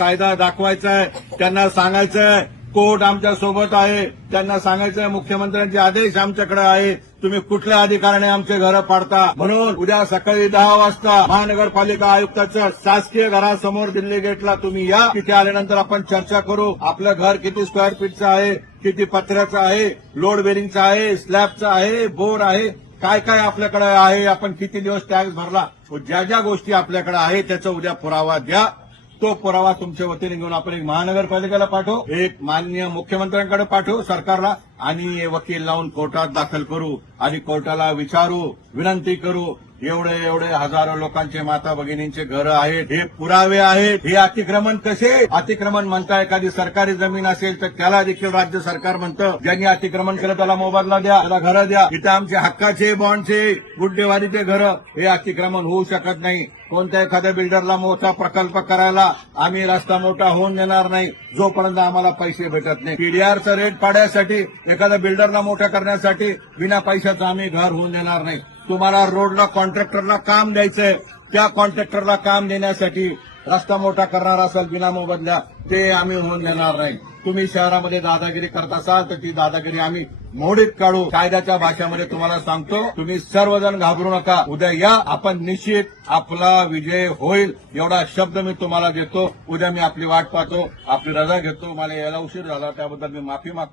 कायदा दाखवायचा आहे त्यांना सांगायचं आहे कोर्ट आमच्यासोबत आहे त्यांना सांगायचं आहे मुख्यमंत्र्यांचे आदेश आमच्याकडे आहे तुम्ही कुठल्या अधिकाराने आमचे घर पाडता? म्हणून उद्या सकाळी दहा वाजता महानगरपालिका आयुक्ताचं शासकीय घरासमोर दिल्ली गेटला तुम्ही या. तिथे आल्यानंतर आपण चर्चा करू आपलं घर किती स्क्वेअर फीटचं आहे किती पत्र्याचं आहे लोड बेरिंगचं आहे स्लॅबचं आहे बोर आहे काय काय आपल्याकडे आहे आपण किती दिवस टॅक्स भरला? ज्या ज्या गोष्टी आपल्याकडे आहे त्याचा उद्या पुरावा द्या. तो पुरावा तुमच्या वतीने घेऊन आपण एक महानगरपालिकेला पाठवू. एक. माननीय मुख्यमंत्र्यांकडे पाठवू सरकारला आणि वकील लावून कोर्टात दाखल करू. आणि कोर्टाला विचारू विनंती करू एवढे एवढे हजारो लोकांचे माता भगिनींचे घर आहेत हे पुरावे आहेत हे अतिक्रमण कसे? अतिक्रमण म्हणता एखादी सरकारी जमीन असेल तर त्याला देखील राज्य सरकार म्हणतं. ज्यांनी अतिक्रमण केलं त्याला मोबदला द्या त्याला घरं द्या. इथे आमचे हक्काचे बॉन्डचे गुड्डेवादीचे घरं हे अतिक्रमण होऊ शकत नाही. कोणत्या एखाद्या बिल्डरला मोठा प्रकल्प करायला आम्ही रस्ता मोठा होऊन देणार नाही. जोपर्यंत आम्हाला पैसे भेटत नाही. पीडीआरचं रेट पाडण्यासाठी एखाद्या बिल्डरला मोठा करण्यासाठी बिना वर्षाचं आम्ही घर होऊन देणार नाही. तुम्हाला रोडला कॉन्ट्रॅक्टरला काम द्यायचंय. त्या कॉन्ट्रॅक्टरला काम देण्यासाठी रस्ता मोठा करणार असाल बिना मोबदल्या ते आम्ही होऊन देणार नाही. तुम्ही शहरामध्ये दादागिरी करत असाल तर ती दादागिरी आम्ही मोडीत काढू. कायद्याच्या भाषेमध्ये तुम्हाला सांगतो तुम्ही सर्वजण घाबरू नका. उद्या या आपण निश्चित आपला विजय होईल. एवढा शब्द मी तुम्हाला देतो. उद्या मी आपली वाट पाहतो आपली रजा घेतो. मला यायला उशीर झाला त्याबद्दल मी माफी मागतो.